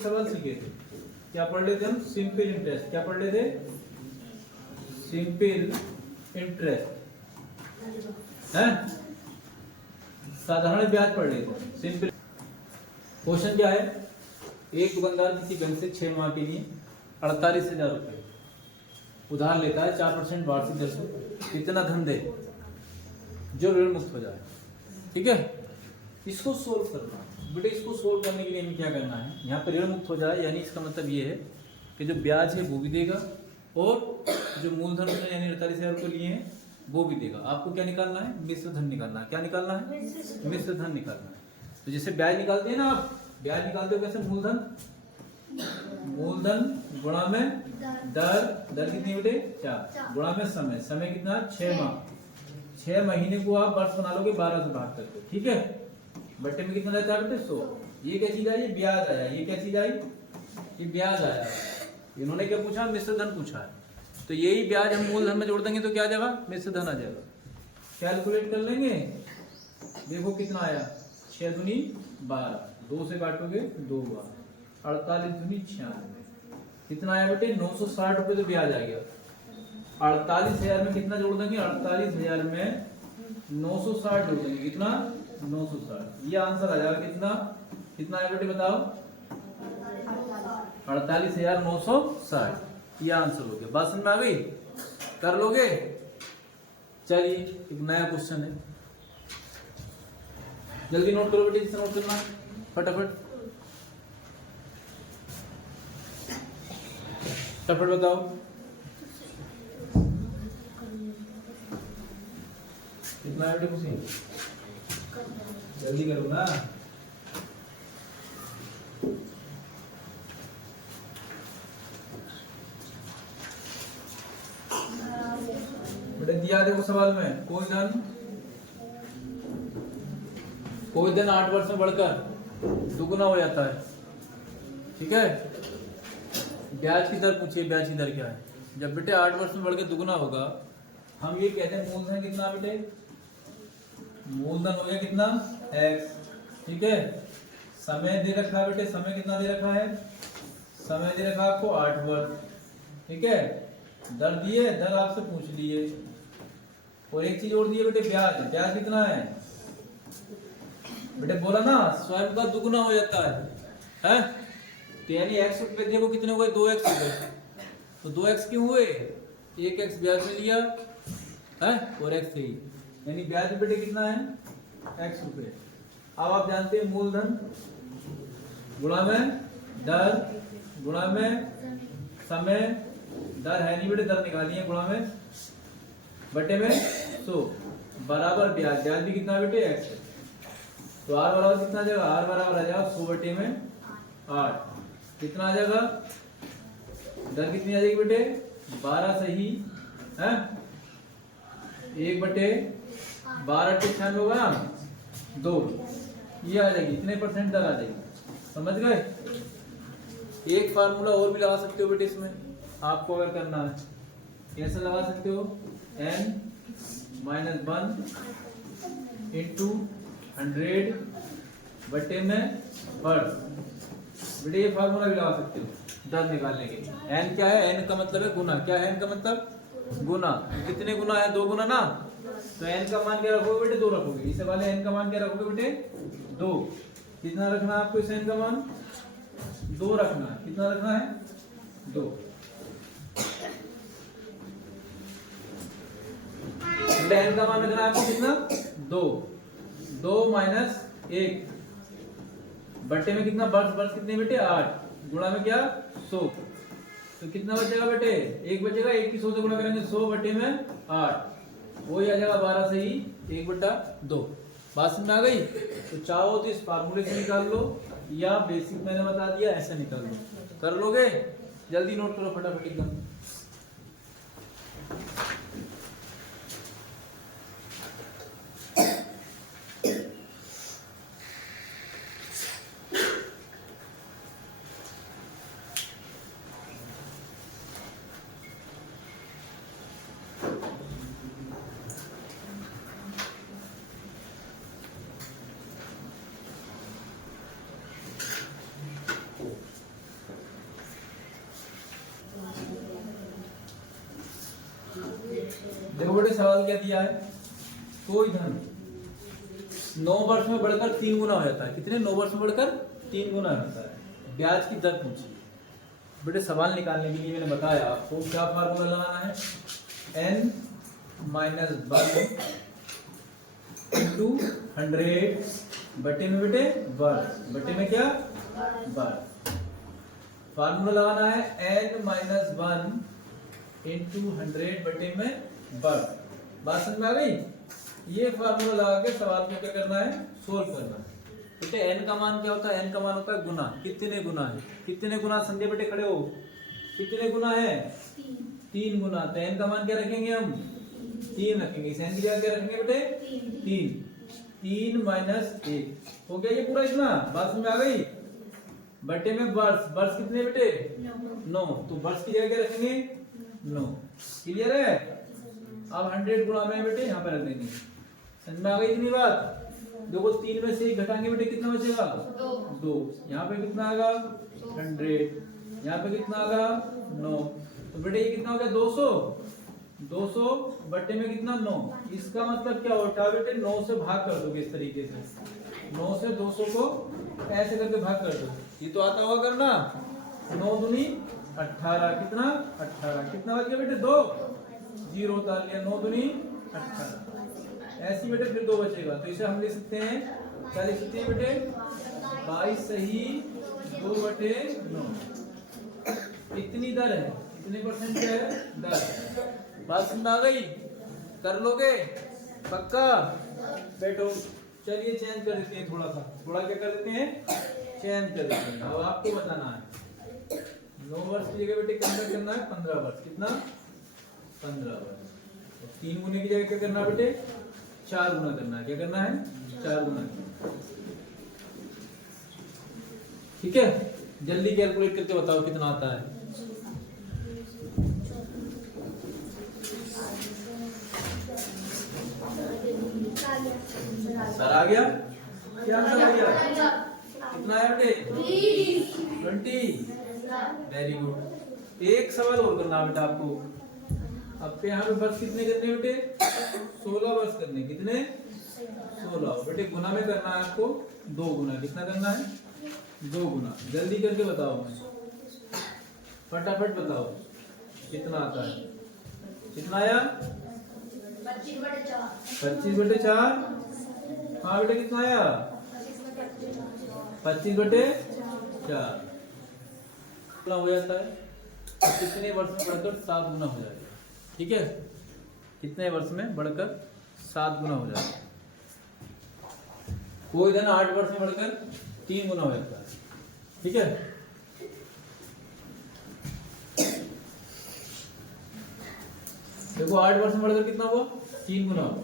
सवाल सीखे थे, क्या पढ़ लेते हम? Simple interest. क्या पढ़ लेते? सिंपल इंटरेस्ट है, साधारण ब्याज पढ़ लेते। सिंपल क्वेश्चन क्या है? एक दुकानदार किसी बैंक से 6 माह के लिए 48,000 रुपए उधार लेता है 4% वार्षिक दर से। कितना धन दे जो ऋण मुक्त हो जाए? ठीक है, इसको सोल्व करना बेटे। इसको सोल्व करने के लिए हमें क्या करना है? यहाँ पे ऋण मुक्त हो जाए यानी इसका मतलब ये है कि जो ब्याज है वो भी देगा और जो मूलधन उसने यानी 48,000 रुपये लिए हैं वो भी देगा। आपको क्या निकालना है? मिश्र धन निकालना है। क्या निकालना है? मिश्र धन निकालना है। तो जैसे ब्याज निकालते हैं ना आप, ब्याज निकालते हो कैसे? मूलधन गुणा में दर। दर कितनी बेटे? 4 गुणा में समय। समय कितना? 6 माह। 6 महीने को आप वर्ष बना लोगे 12 से भाग करके। ठीक है, बट्टे में कितना रहता है बेटे? 100। ये क्या चीज आई? ये ब्याज आया। ये क्या चीज आई? ये ब्याज आया। इन्होंने क्या पूछा? मिश्र धन पूछा है। तो यही ब्याज हम मूलधन में जोड़ देंगे तो क्या आ जाएगा? मिश्र धन आ जाएगा। कैलकुलेट कर लेंगे, देखो कितना आया? 6 दूनी 12, 2 से काटोगे 2 बार, 48 दूनी 96। कितना आया बेटे? 960 रुपए तो ब्याज आ गया। 48,000 में कितना जोड़ देंगे? 48,000 में 960 जोड़ देंगे। कितना? 960। ये आंसर आ जाएगा। कितना कितना आया बेटे बताओ? 48,960। ये आंसर हो गया। बात समझ में आ गई? कर लोगे? चलिए एक नया क्वेश्चन है, जल्दी नोट करो बेटे। जिससे नोट करना फटाफट फटाफट बताओ। कितना है बेटे? खुशी जल्दी करो ना। बेटे दिया देखो सवाल में, कोई धन 8 वर्ष में बढ़कर दुगुना हो जाता है। ठीक है, ब्याज की दर पूछिए। ब्याज की दर क्या है? जब बेटे 8 वर्ष में बढ़ के दुगुना होगा, हम ये कहते हैं मूलधन कितना बेटे? मूलधन हो गया कितना? x। ठीक है, समय दे रखा है बेटे। समय कितना दे रखा है? समय दे रखा आपको 8 वर्ष। ठीक है, दर दिए, दर आपसे पूछ लिए, और एक चीज और दी है बेटे, ब्याज। ब्याज कितना है बेटे? बोला ना स्वयं का दुगुना हो जाता है? तो यानी x रुपए दिए वो कितने हुए? 2x हुए। तो 2x क्यों हुए? 1x ब्याज में लिया है और x ही, यानी ब्याज बेटे कितना है? x रुपए। अब आप जानते हैं मूलधन गुणा में दर गुणा में समय। दर है नहीं बेटे, दर निकाली है, गुणा में बटे में 100 बराबर ब्याज। ब्याज भी कितना बेटे? x है। तो r बराबर कितना आ जाएगा? r बराबर आ जाएगा 100 बटे में 8। कितना आ जाएगा? दर कितनी आ जाएगी बेटे? 12 सही है, 1 बटे 12 96 होगा ना, 2। ये आ जाएगी, इतने % दर आ जाएगी। समझ गए? एक फार्मूला और भी लगा सकते हो बेटे इसमें, आपको अगर करना है। कैसे लगा सकते हो? n - 1 इंटू 100 बटे में वर्ष। बेटे ये फार्मूला भी लगा सकते हो दर निकालने के लिए। n क्या है? n का मतलब है गुना। क्या है n का मतलब? गुना। कितने गुना है? 2 गुना ना। तो n का मान क्या रखोगे बेटे? 2 रखोगे। इसे वाले n का मान क्या रखोगे बेटे? 2। कितना रखना है आपको इस n का मान? 2 रखना है। कितना रखना है? 2। n का मान रखना है आपको कितना? 2। 2 माइनस 1 बटे में कितना? वर्ष कितने बेटे? 8 गुणा में क्या? 100। तो कितना बचेगा बेटे? 1 बचेगा। 1 की 100 से गुणा करेंगे 100 बटे में 8, वही आ जाएगा 12 से ही 1/2। बात समझ में आ गई? तो चाहो तो इस फार्मूले से निकाल लो या बेसिक मैंने बता दिया ऐसे निकाल लो। कर लोगे? जल्दी नोट करो फटाफट एकदम। देखो बेटे सवाल क्या दिया है, कोई धन 9 वर्ष में बढ़कर 3 गुना हो जाता है। कितने? 9 वर्ष में बढ़कर 3 गुना होता है। ब्याज की दर पूछी। बेटे सवाल निकालने के लिए मैंने बताया आपको क्या फार्मूला लगाना है, n माइनस 1 इंटू 100 बटे में बेटे वर्ष, बटे में क्या वर्ष। फार्मूला लगाना है n माइनस 1 इंटू 100 बटे में वर्ष। बात समझ में आ गई? ये फार्मूला लगा के सवाल को क्या करना है, सोल्व करना है। बेटे n का मान क्या होता है? n का मान होता है गुना। कितने गुना है? कितने गुना? संजय बेटे खड़े हो, कितने गुना है? 3 गुना। तो n का मान क्या रखेंगे हम? 3 रखेंगे। इस n की जगह क्या रखेंगे बेटे? 3 माइनस 1 हो गया ये पूरा इतना। बात समझ में आ गई? बटे में वर्ष, वर्ष कितने बेटे? 9। तो वर्ष की जगह क्या रखेंगे? 9। क्लियर है? अब 100 गुणा में बेटे यहाँ पे रख देंगे। समझ में आ गई इतनी बात? देखो 3 में से 1 घटाएंगे बेटे कितना बचेगा? 2। यहाँ पे कितना आएगा? 100। यहाँ पे कितना आएगा? 9। तो बेटे ये कितना हो गया? 200। 200 बटे में कितना? 9। इसका मतलब क्या होता है बेटे? 9 से भाग कर दोगे इस तरीके से। 9 से 200 को ऐसे करके भाग कर दो। ये तो आता होगा करना। 9 दूनी 18। कितना? 18। कितना बच गया बेटे? 2। 0 उतार लिया। 9 दूनी 18। ऐसे बेटे फिर 2 बचेगा। तो इसे हम लिख सकते हैं, क्या लिख सकते हैं बेटे? 22 सही 2 बटे 9। इतनी दर है। कितने परसेंट है? 10। बात समझ आ गई? कर लोगे पक्का? बैठो। चलिए चेंज कर देते हैं थोड़ा सा। थोड़ा क्या कर देते हैं? चेंज कर देते हैं। अब आपको बताना है 9 वर्ष की जगह बेटे कन्वर्ट करना है 15 वर्ष। कितना? 15 वर्ष। 3 गुने की जगह क्या करना है बेटे? 4 गुना करना है। क्या करना है? 4 गुना। ठीक है, जल्दी कैलकुलेट करके बताओ कितना आता है। सर आ गया? क्या आंसर आ गया? कितना है बेटे? 20। Very good. एक सवाल और करना है बेटा आपको। अब यहाँ पे वर्ष कितने करने बेटे? 16 वर्ष करने। कितने? 16 बेटे। गुना में करना है आपको 2 गुना। कितना करना है? 2 गुना। जल्दी करके बताओ, फटाफट बताओ कितना आता है। कितना आया? 25 बटे 4। हाँ बेटे कितना आया? 25 बटे 4 हो जाता है। कितने वर्ष में बढ़कर 7 गुना हो जाएगा। ठीक है, कितने वर्ष में बढ़कर 7 गुना हो जाता है। कोई धन 8 वर्ष में बढ़कर 3 गुना हो जाता है। ठीक है, देखो 8 वर्ष में बढ़कर कितना हुआ? 3 गुना हुआ।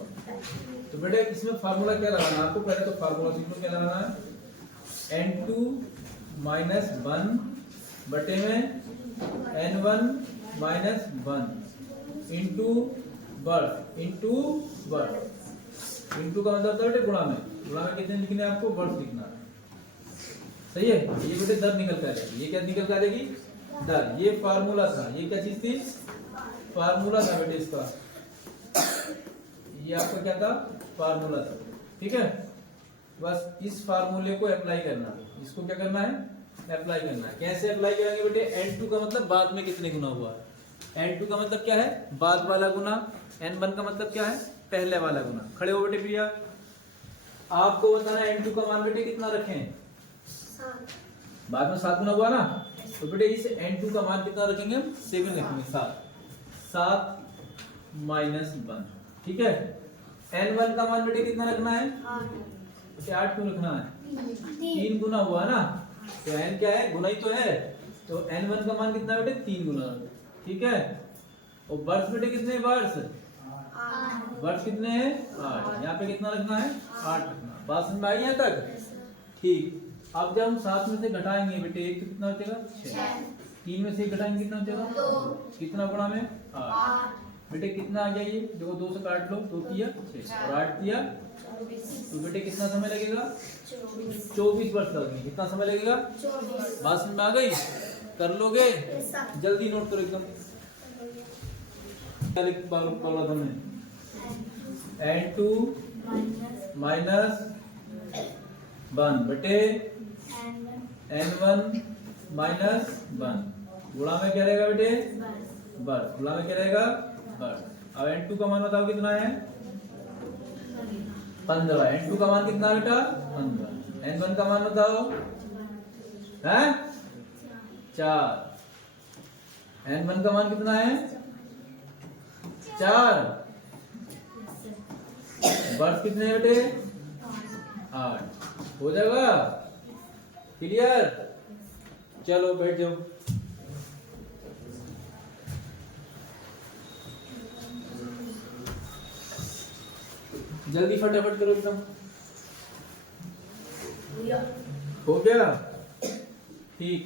तो बेटे इसमें फार्मूला क्या लगाना है आपको? पहले तो फार्मूला सीखो क्या लगाना है। n2 माइनस 1 बटे में n1 माइनस 1 इंटू वर्ष। इंटू वर्ष। इंटू का मतलब बेटे गुणा में। गुणा में कितने लिखने हैं आपको? वर्ष लिखना है। सही है? ये बेटे दर निकल कर आएगी। ये क्या निकल कर आएगी? दर। ये फार्मूला था। ये क्या चीज थी? फार्मूला था बेटे इसका। ये आपका क्या था? फार्मूला था। ठीक है, बस इस फार्मूले को अप्लाई करना। इसको क्या करना है? अप्लाई करना है। कैसे अप्लाई करेंगे बेटे? n2 का मतलब बाद में कितने गुना हुआ। n2 का मतलब क्या है? बाद वाला गुना। n1 का मतलब क्या है? पहले वाला गुना। खड़े हो बेटे भैया। आपको बताना है n2 का मान बेटे कितना रखें? 7। बाद में 7 गुना हुआ ना, तो बेटे इस n2 का मान कितना रखेंगे हम? 7 रखेंगे। 7 माइनस 1। ठीक है, n1 का मान बेटे कितना रखना है? 8। 8 क्यों रखना है? 3 गुना हुआ ना, तो n क्या है? गुना ही तो है। तो n1 का मान कितना बेटे? 3 गुना। ठीक है, और वर्ष बेटे कितने? वर्ष 8। वर्ष कितने हैं? 8। यहाँ पे कितना रखना है? 8 रखना। बात समझ में आई यहाँ तक? ठीक। अब जब हम 7 में से घटाएंगे बेटे 1 तो कितना बचेगा? 6। 3 में से 1 घटाएंगे कितना बचेगा? 2। कितना गुणा में? 8। बेटे कितना आ गया? ये देखो 2 से काट लो। 2 किया 6 और 8 किया, तो बेटे कितना समय लगेगा? 24 वर्ष लगेंगे। कितना समय लगेगा? 24। बात समझ में आ गई? कर लोगे? जल्दी नोट करो एकदम। क्या लिख पाला था मैं? n2 माइनस 1 बटे n1 माइनस 1 गुणा में क्या रहेगा बेटे वर्ग गुणा में क्या रहेगा वर्ग। अब n2 का मान बताओ कितना है 15। n2 का मान कितना बेटा 15। n1 का मान बताओ है 4। n1 का मान कितना है 4। वर्ष कितने बेटे 8 हो जाएगा क्लियर। चलो बैठ जाओ। जल्दी फटाफट करो एकदम। हो गया ठीक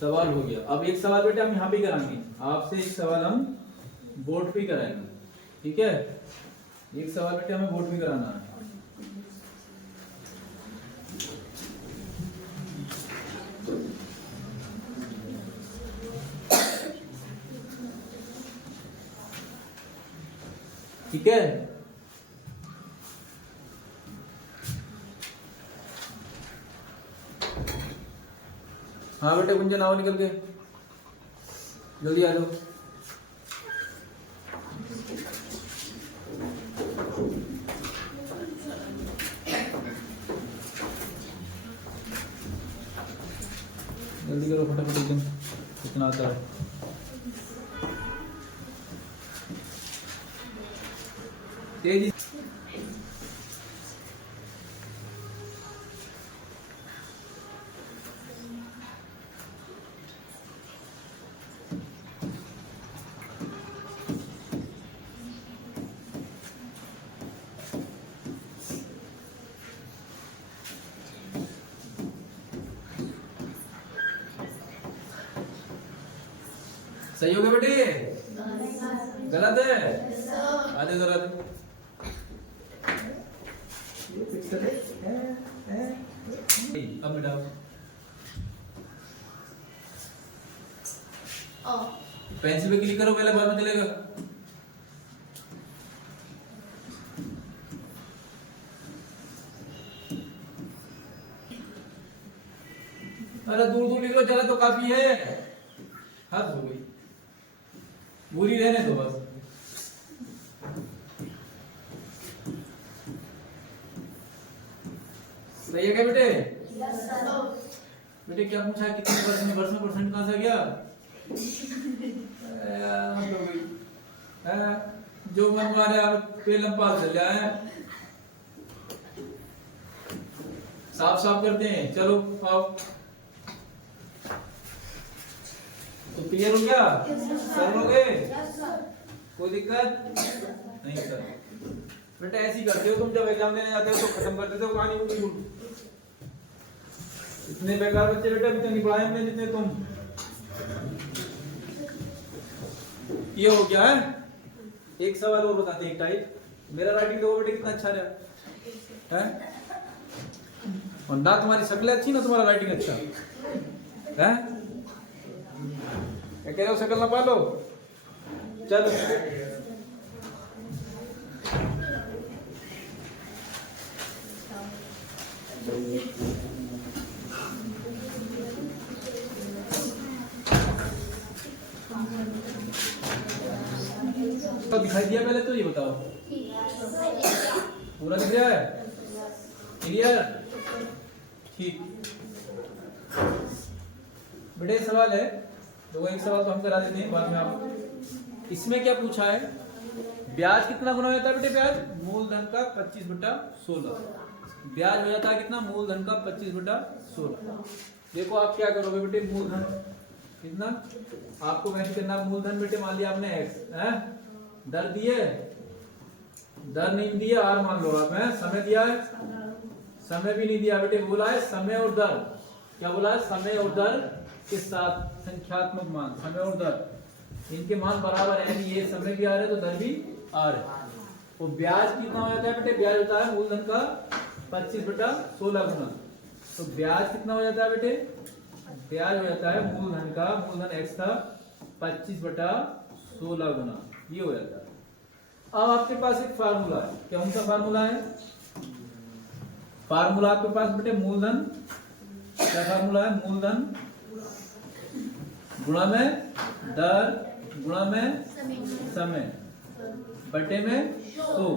सवाल हो गया। अब एक सवाल बेटा हम यहाँ पे कराएंगे आपसे, एक सवाल हम बोर्ड पे कराएंगे ठीक है। एक सवाल बेटा हमें बोर्ड पे कराना है। ठीक है हाँ बेटे गुंजन आओ निकल के जल्दी आ जाओ। जल्दी करो फटाफट एकदम कितना आता है। तेजी सही हो गया बेटे गलत है आधे गलत। अब बेटा पेंसिल पे क्लिक करो पहले बाद में चलेगा। अरे दूर दूर लिख लो चला तो काफी है। हाथ हो गई पूरी रहने दो बस। सही है क्या बेटे बेटे क्या पूछा है कितने परसेंट परसेंट कहां से गया जो मन मारे आप पेलम पास चल जाए। साफ साफ करते हैं चलो आओ। तो क्लियर हो गया कर लोगे कोई दिक्कत नहीं सर। बेटा ऐसे ही करते हो तुम जब एग्जाम देने जाते हो तो खत्म कर देते हो कहानी को बिल्कुल। इतने बेकार बच्चे बेटा अभी तक नहीं पढ़ाए हमने जितने तुम। ये हो गया है। एक सवाल और बताते हैं एक टाइप। मेरा राइटिंग देखो बेटे कितना अच्छा रहा है और ना तुम्हारी शक्ल अच्छी ना तुम्हारा राइटिंग अच्छा है। क्या कह रहे हो शक्ल ना पालो चलो। तो दिखाई दिया पहले तो ये बताओ पूरा दिख रहा है क्लियर ठीक। बेटे सवाल है तो एक सवाल तो हम करा देते हैं बाद में आप। इसमें क्या पूछा है ब्याज कितना गुना हो जाता है बेटे ब्याज मूलधन का 25/16। ब्याज हो जाता है कितना मूलधन का 25/16। देखो आप क्या करोगे बेटे मूलधन कितना आपको वैसे करना मूलधन बेटे मान लिया आपने x है दर दिए दर नहीं दिया आर मान लो आप है समय दिया है समय भी नहीं दिया बेटे बोला है समय और दर। क्या बोला है समय और दर के साथ संख्यात्मक मान समय और दर इनके मान बराबर है यानी ये समय भी आ रहा है तो दर भी आ रहा है। तो ब्याज कितना हो जाता है बेटे ब्याज होता है मूलधन का 25/16 गुना। तो ब्याज कितना हो जाता है बेटे ब्याज हो जाता है मूलधन का मूलधन x था 25/16 गुना ये हो जाता है। अब आपके पास एक फार्मूला है, कौन सा फार्मूला है? फार्मूला आपके पास बेटे मूलधन, क्या फार्मूला है? मूलधन गुणा में दर गुणा में समय बटे में 100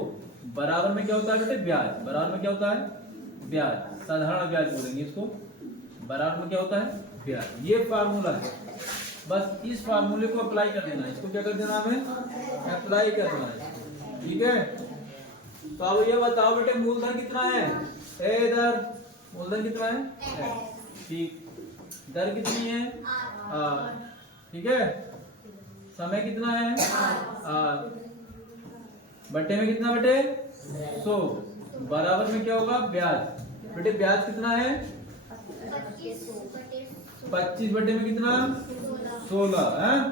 बराबर में क्या होता है बेटे? ब्याज। बराबर में क्या होता है? ब्याज। साधारण ब्याज बोलेंगे इसको। बराबर में क्या होता है? ब्याज। ये फार्मूला है, बस इस फार्मूले को अप्लाई कर देना है। इसको क्या कर देना हमें? अप्लाई कर देना है। ठीक है, तो अब ये बताओ बेटे मूलधन कितना है? दर मूलधन कितना है? ठीक। दर कितनी है? ठीक है। समय कितना है? बटे में कितना बेटे? 100 बराबर में क्या होगा? ब्याज। बेटे ब्याज कितना है? 25 बटे में कितना? 16 है।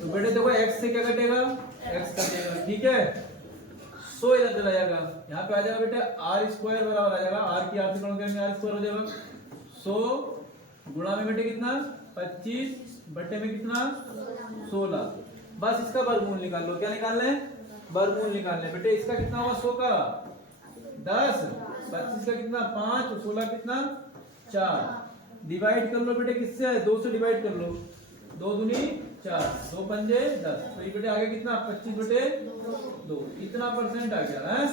तो बेटे देखो x से क्या कटेगा? x कटेगा। ठीक है, 100 इधर चला जाएगा, यहाँ पे आ जाएगा बेटा r स्क्वायर बराबर आ जाएगा, r की r से गुणा करेंगे r स्क्वायर हो जाएगा। 100 गुणा में बेटे कितना? 25 बटे में कितना? 16। बस इसका वर्गमूल निकाल लो। क्या निकालना है? वर्गमूल निकालना है बेटे। इसका कितना होगा? 100 का 10, 25 का कितना? 5 और 16 कितना? 4। डिवाइड कर लो बेटे किससे? 2 से डिवाइड कर लो। 2 दूनी 4, 2 पंजे 10। तो ये बेटे आगे कितना? 25 बटे 2। इतना परसेंट आ गया है।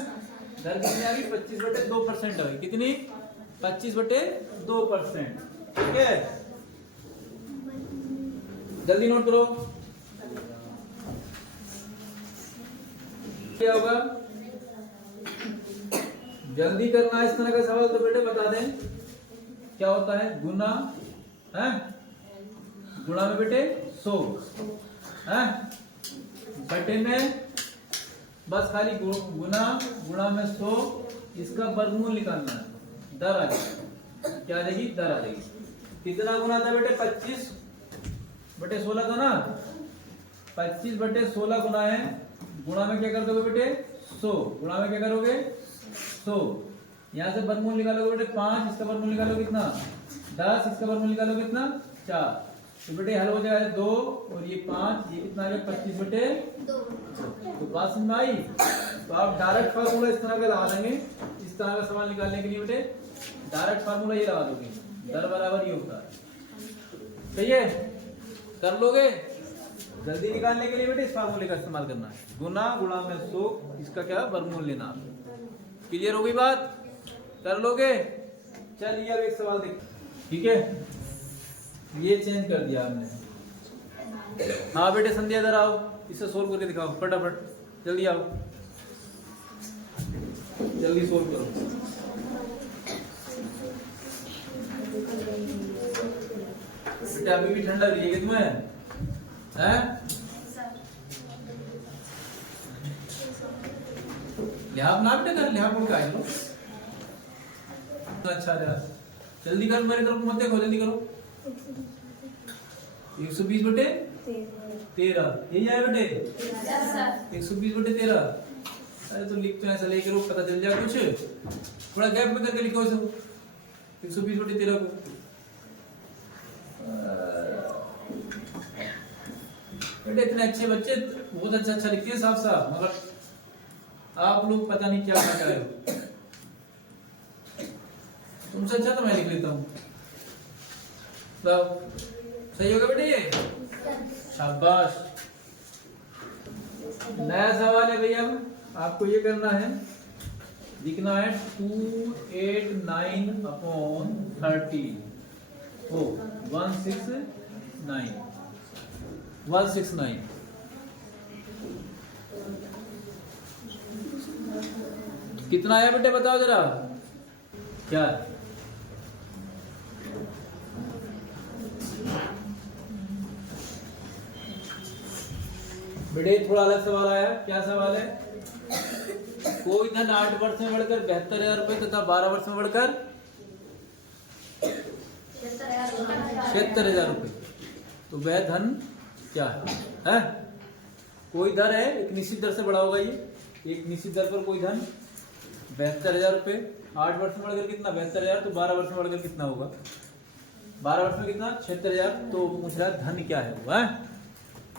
दर कितनी आ गई? 25 बटे 2% आ गई। कितनी? 25 बटे 2%। ठीक है, जल्दी नोट करो। क्या होगा? जल्दी करना है इस तरह का सवाल तो बेटे बता दें क्या होता है? गुना है, गुणा में बेटे 100 है, बटे में बस खाली गुना गुणा में 100। इसका वर्गमूल निकालना है, दर आ जाएगी। क्या आ जाएगी? दर आ जाएगी। कितना गुना था बेटे? 25 बटे 16 था ना। 25 बटे 16 गुना है, गुणा में क्या कर दोगे बेटे? 100। गुणा में क्या करोगे? 100। यहाँ से वर्गमूल निकालोगे बेटे 5, इसका वर्गमूल निकालो कितना? 10, इसका वर्गमूल निकालो कितना? 4। तो बेटे हल हो जाएगा 2 और ये 5, ये कितना आ गया? 25 बटे 2। तो बात समझ में आई? तो आप डायरेक्ट फार्मूला इस तरह का लगा देंगे। इस तरह का सवाल निकालने के लिए बेटे डायरेक्ट फार्मूला ये लगा दोगे, दर बराबर ये होता है। सही है, कर लोगे? जल्दी निकालने के लिए बेटे इस फार्मूले का इस्तेमाल करना है। गुना गुणा में 100, इसका क्या? वर्गमूल लेना। क्लियर हो गई बात? कर लोगे? चलिए अब एक सवाल देख। ठीक है, ये चेंज कर दिया हमने। हाँ बेटे संध्या इधर आओ, इसे सोल्व करके दिखाओ फटाफट। जल्दी आओ, जल्दी सोल्व करो। बेटा अभी भी ठंडा लगी है तुम्हें? हैं? लिहाज ना बेटे कर, लिहाज बोल के आए लो। अच्छा रहा, जल्दी कर, मेरी तरफ मत देखो, जल्दी करो। 120 बटे 13, यही आया बेटे? 120 बटे 13। अरे तो लिख तो ऐसा लेके रो, पता चल जाए कुछ। थोड़ा गैप में करके लिखो इसे, 120 बटे 13 को। बेटे इतने अच्छे बच्चे बहुत अच्छा अच्छा लिखते हैं साफ साफ, मगर आप लोग पता नहीं क्या कर रहे हो। तुमसे अच्छा तो मैं लिख लेता हूँ। सही होगा बेटे ये? शाबाश। नया सवाल है भैया, आपको ये करना है, लिखना है 289/30। ओ 169 कितना आया बेटे? बताओ जरा क्या? बेटे थोड़ा अलग सवाल आया। क्या सवाल है? कोई धन 8 वर्ष में बढ़कर 72,000 रुपए तथा 12 वर्ष में बढ़कर 76,000 रुपए, तो वह धन क्या है? कोई दर है, एक निश्चित दर से बढ़ा होगा ये, एक निश्चित दर पर कोई धन 72,000 रुपए, 8 वर्ष में बढ़कर कितना? 72,000। तो 12 वर्ष में बढ़कर कितना होगा? 12 वर्ष में कितना? 76,000। तो पूछ रहा है धन क्या है वो है?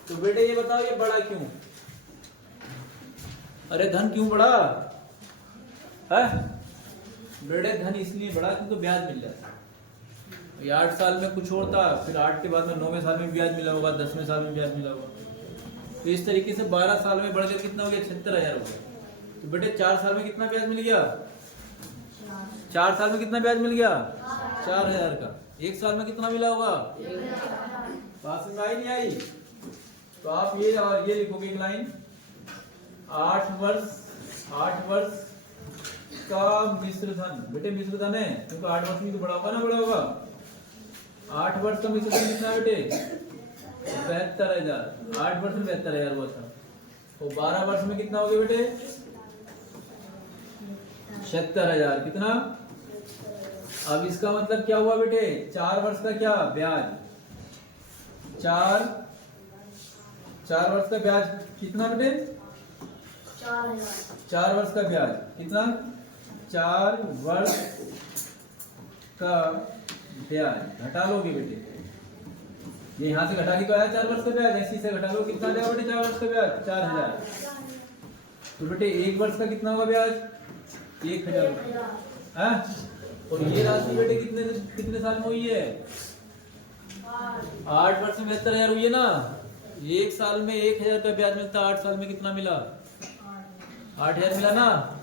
तो बेटे ये बताओ ये बड़ा क्यों? अरे धन क्यों बढ़ा है बेटे? धन इसलिए बढ़ा क्योंकि ब्याज मिल जाता है। ये 8 साल में कुछ और था, फिर 8 के बाद में 9वें साल में ब्याज मिला होगा, 10वें साल में ब्याज मिला होगा। तो इस तरीके से 12 साल में बढ़कर कितना हो गया? 76,000 हो गया। तो बेटे 4 साल में कितना ब्याज मिल गया? 4 साल में कितना ब्याज मिल गया? 4,000 का। 1 साल में कितना मिला होगा? बात समझ आई नहीं आई? तो आप ये लिखोगे एक लाइन, 8 वर्ष का मिश्र धन। बेटे मिश्र धन है क्योंकि 8 वर्ष में तो बड़ा होगा ना, बड़ा होगा। 8 वर्ष का मिश्र धन कितना है बेटे? 72,000। 8 वर्ष में 72,000 हुआ था। और 12 वर्ष में कितना हो गया बेटे? 76,000। कितना? अब इसका मतलब क्या हुआ बेटे? 4 वर्ष का क्या ब्याज? 4 वर्ष का ब्याज कितना बेटे? 4 वर्ष का ब्याज कितना? 4 वर्ष का ब्याज घटा लोगे बेटे, ये यहां से घटा के तो आया 4 वर्ष का ब्याज, ऐसी से घटा लो। कितना जाएगा बेटे 4 वर्ष का ब्याज? 4,000। तो बेटे 1 वर्ष का कितना होगा ब्याज? 1,000 रुपये। और ये राशि बेटे कितने साल में हुई है? 8 वर्ष में 72,000 हुई है ना। 1 साल में 1,000 का ब्याज मिलता, 8 साल में कितना मिला? 8,000 मिला ना।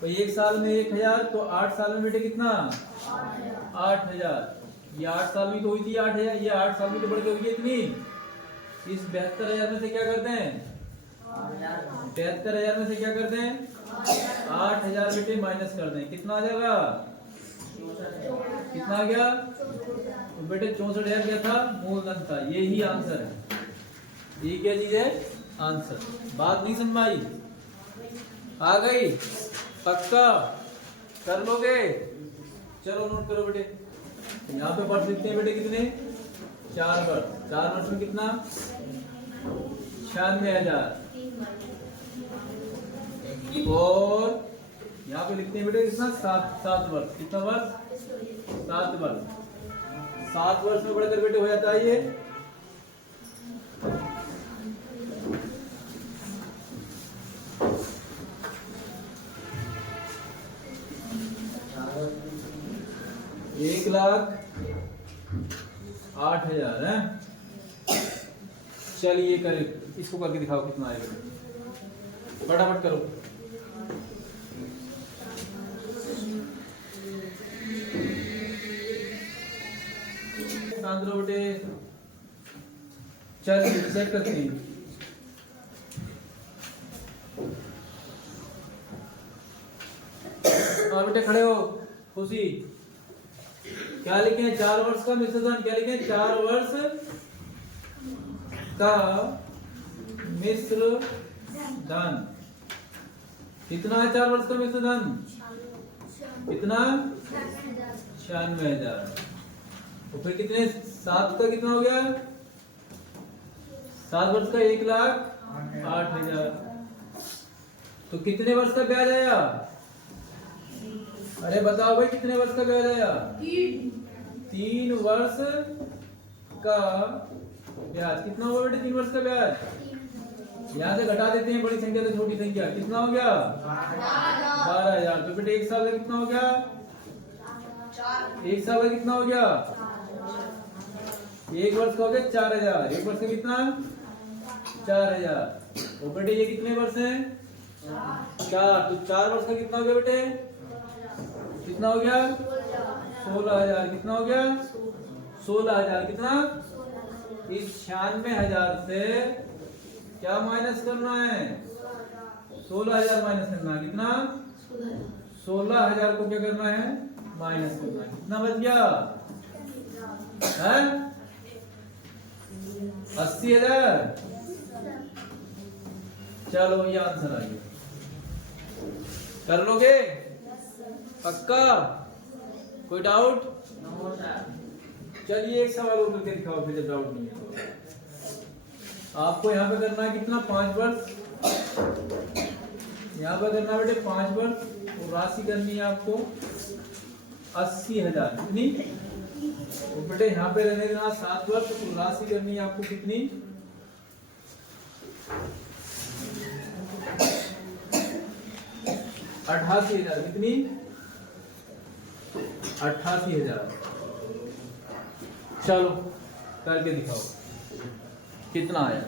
तो 1 साल में 1,000, तो 8 साल में बेटे कितना? 8,000। ये 8 साल में तो हुई थी 8,000, ये 8 साल में तो बढ़ के हुई है इतनी। इस 72,000 में से क्या करते हैं? 72,000 में से क्या करते हैं? 8,000 बेटे माइनस कर दें। कितना आ जाएगा? कितना आ गया? तो बेटे 64,000 क्या था? मूलधन था। यही आंसर है। ये क्या चीज है? आंसर। बात नहीं समझ आई? आ गई? पक्का कर लोगे? चलो नोट करो बेटे। यहाँ पे वर्ष लिखते हैं बेटे कितने? 4 वर्ष। 4 वर्ष में कितना? 96,000। और यहाँ पे लिखते हैं बेटे कितना? 7 वर्ष। कितना वर्ष? 7 वर्ष। 7 वर्ष में बढ़कर बेटे हो जाता है ये 1,08,000 है। चलिए करें, इसको करके दिखाओ कितना आएगा। फटाफट करो। बेटे चलिए चेक करते हैं। बेटे खड़े हो। खुशी क्या लिखे? 4 वर्ष का मिश्र धन। क्या लिखे? 4 वर्ष का मिश्र धन। कितना है 4 वर्ष का मिश्र धन? कितना? 96,000। तो फिर कितने? 7 का कितना हो गया? 7 वर्ष का 1,08,000। तो कितने वर्ष का ब्याज आया? अरे बताओ भाई कितने वर्ष का ब्याज आया? 3 वर्ष का ब्याज। कितना हुआ बेटे 3 वर्ष का ब्याज? यहाँ से घटा देते हैं बड़ी संख्या से छोटी संख्या। कितना हो गया? 12,000। तो बेटे 1 साल का कितना हो गया? 1 साल का कितना हो गया? 1 वर्ष का हो गया 4,000। 1 वर्ष का कितना? 4,000। और बेटे ये कितने वर्ष हैं? 4। तो 4 वर्ष का कितना हो गया बेटे? कितना हो गया? 16,000। कितना हो गया? 16,000। कितना? इस 96,000 से क्या माइनस करना है? 16,000 माइनस करना है। कितना? 16,000 को क्या करना है? माइनस करना है। कितना बच गया? है 80,000। चलो ये आंसर आ गया। कर लोगे? पक्का? कोई डाउट? चलिए एक सवाल और करके दिखाओ फिर, जब डाउट नहीं है तो। आपको यहाँ पे करना है कितना? 5 वर्ष। यहाँ पे करना बेटे 5 वर्ष और राशि करनी है आपको 80,000। कितनी? तो बेटे यहाँ पे रहने देना 7 वर्ष और राशि करनी है आपको कितनी? 88,000 कितनी 88,000। चलो करके दिखाओ कितना आया।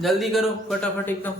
जल्दी करो फटाफट एकदम।